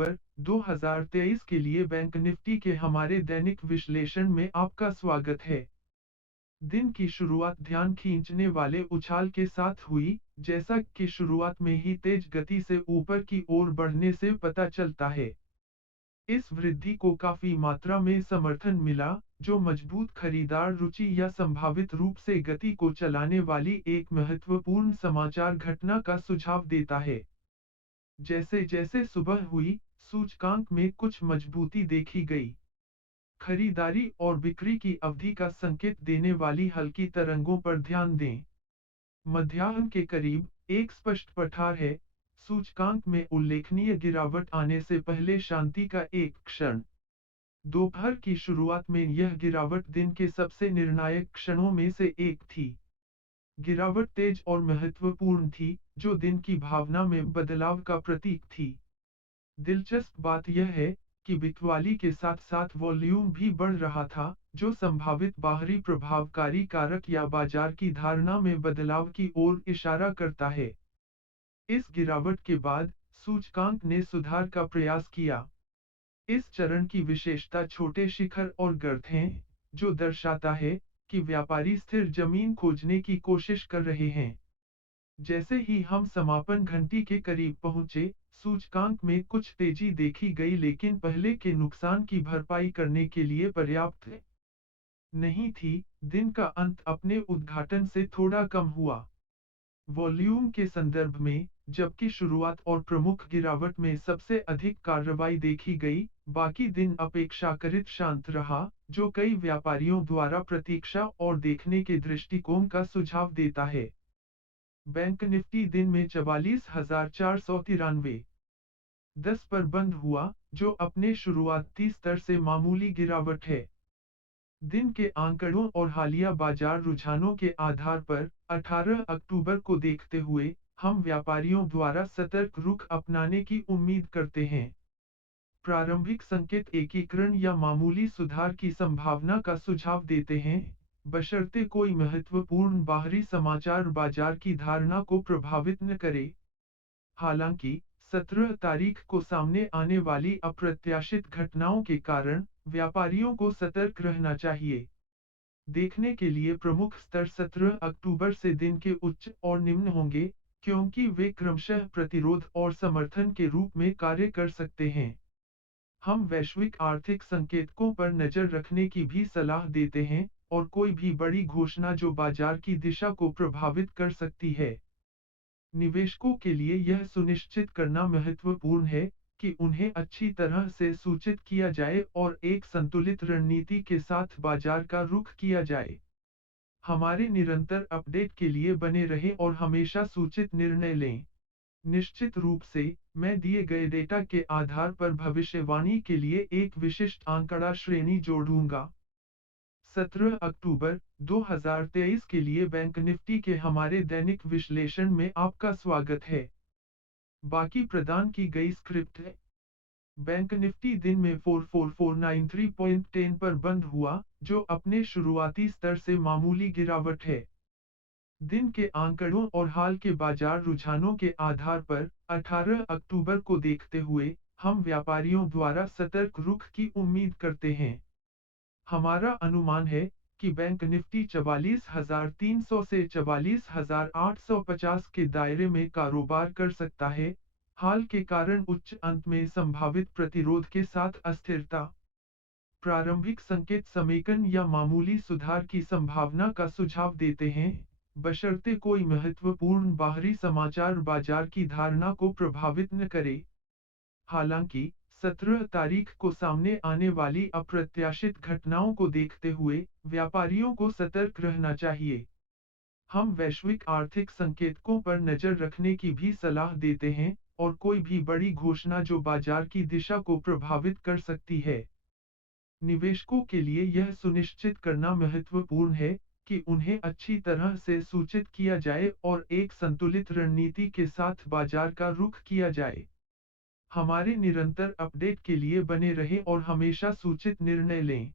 अक्टूबर 2023 के लिए bank Nifty के हमारे दैनिक विश्लेषण में आपका स्वागत है। दिन की शुरुआत ध्यान खींचने वाले उछाल के साथ हुई, जैसा कि शुरुआत में ही तेज गति से ऊपर की ओर बढ़ने से पता चलता है। इस वृद्धि को काफी मात्रा में समर्थन मिला, जो मजबूत खरीदार रुचि या संभावित रूप से गति को चलाने वाली एक महत्वपूर्ण समाचार घटना का सुझाव देता है। जैसे जैसे सुबह हुई, सूचकांक में कुछ मजबूती देखी गई। खरीदारी और बिक्री की अवधि का संकेत देने वाली हल्की तरंगों पर ध्यान दें। मध्याह्न के करीब एक स्पष्ट पठार है, सूचकांक में उल्लेखनीय गिरावट आने से पहले शांति का एक क्षण। दोपहर की शुरुआत में यह गिरावट दिन के सबसे निर्णायक क्षणों में से एक थी। गिरावट तेज और महत्वपूर्ण थी, जो दिन की भावना में बदलाव का प्रतीक थी। दिलचस्प बात यह है कि बिकवाली के साथ साथ वॉल्यूम भी बढ़ रहा था, जो संभावित बाहरी प्रभावकारी कारक या बाजार की धारणा में बदलाव की ओर इशारा करता है। इस गिरावट के बाद सूचकांक ने सुधार का प्रयास किया। इस चरण की विशेषता छोटे शिखर और गर्त हैं, जो दर्शाता है कि व्यापारी स्थिर जमीन खोजने की कोशिश कर रहे हैं। जैसे ही हम समापन घंटी के करीब पहुंचे, सूचकांक में कुछ तेजी देखी गई, लेकिन पहले के नुकसान की भरपाई करने के लिए पर्याप्त नहीं थी। दिन का अंत अपने उद्घाटन से थोड़ा कम हुआ। वॉल्यूम के संदर्भ में, जबकि शुरुआत और प्रमुख गिरावट में सबसे अधिक कार्रवाई देखी गई, बाकी दिन अपेक्षाकृत शांत रहा, जो कई व्यापारियों द्वारा प्रतीक्षा और देखने के दृष्टिकोण का सुझाव देता है। बैंक निफ्टी दिन में 44,493.10 पर बंद हुआ, जो अपने शुरुआती स्तर से मामूली गिरावट है। दिन के आंकड़ों और हालिया बाजार रुझानों के आधार पर 18 अक्टूबर को देखते हुए, हम व्यापारियों द्वारा सतर्क रुख अपनाने की उम्मीद करते हैं। प्रारंभिक संकेत एकीकरण या मामूली सुधार की संभावना का सुझाव देते हैं, बशर्ते कोई महत्वपूर्ण बाहरी समाचार बाजार की धारणा को प्रभावित न करे। हालांकि 17 तारीख को सामने आने वाली अप्रत्याशित घटनाओं के कारण व्यापारियों को सतर्क रहना चाहिए। देखने के लिए प्रमुख स्तर 17 अक्टूबर से दिन के उच्च और निम्न होंगे, क्योंकि वे क्रमशः प्रतिरोध और समर्थन के रूप में कार्य कर सकते हैं। हम वैश्विक आर्थिक संकेतकों पर नजर रखने की भी सलाह देते हैं, और कोई भी बड़ी घोषणा जो बाजार की दिशा को प्रभावित कर सकती है। निवेशकों के लिए यह सुनिश्चित करना महत्वपूर्ण है कि उन्हें अच्छी तरह से सूचित किया जाए और एक संतुलित रणनीति के साथ बाजार का रुख किया जाए। हमारे निरंतर अपडेट के लिए बने रहें और हमेशा सूचित निर्णय लें। निश्चित रूप से, मैं दिए गए डेटा के आधार पर भविष्यवाणी के लिए एक विशिष्ट आंकड़ा श्रेणी जोड़ूंगा। 17 अक्टूबर 2023 के लिए बैंक निफ्टी के हमारे दैनिक विश्लेषण में आपका स्वागत है। बाकी प्रदान की गई स्क्रिप्ट है। बैंक निफ्टी दिन में 44,493.10 पर बंद हुआ, जो अपने शुरुआती स्तर से मामूली गिरावट है। दिन के आंकड़ों और हाल के बाजार रुझानों के आधार पर 18 अक्टूबर को देखते हुए, हम व्यापारियों द्वारा सतर्क रुख की उम्मीद करते हैं। हमारा अनुमान है कि बैंक निफ्टी 44,300 से 44,850 के दायरे में कारोबार कर सकता है, हाल के कारण उच्च अंत में संभावित प्रतिरोध के साथ अस्थिरता। प्रारंभिक संकेत समेकन या मामूली सुधार की संभावना का सुझाव देते हैं, बशर्ते कोई महत्वपूर्ण बाहरी समाचार बाजार की धारणा को प्रभावित न करे। हालांकि 17 तारीख को सामने आने वाली अप्रत्याशित घटनाओं को देखते हुए, व्यापारियों को सतर्क रहना चाहिए। हम वैश्विक आर्थिक संकेतकों पर नजर रखने की भी सलाह देते हैं, और कोई भी बड़ी घोषणा जो बाजार की दिशा को प्रभावित कर सकती है। निवेशकों के लिए यह सुनिश्चित करना महत्वपूर्ण है कि उन्हें अच्छी तरह से सूचित किया जाए और एक संतुलित रणनीति के साथ बाजार का रुख किया जाए। हमारे निरंतर अपडेट के लिए बने रहें और हमेशा सूचित निर्णय लें।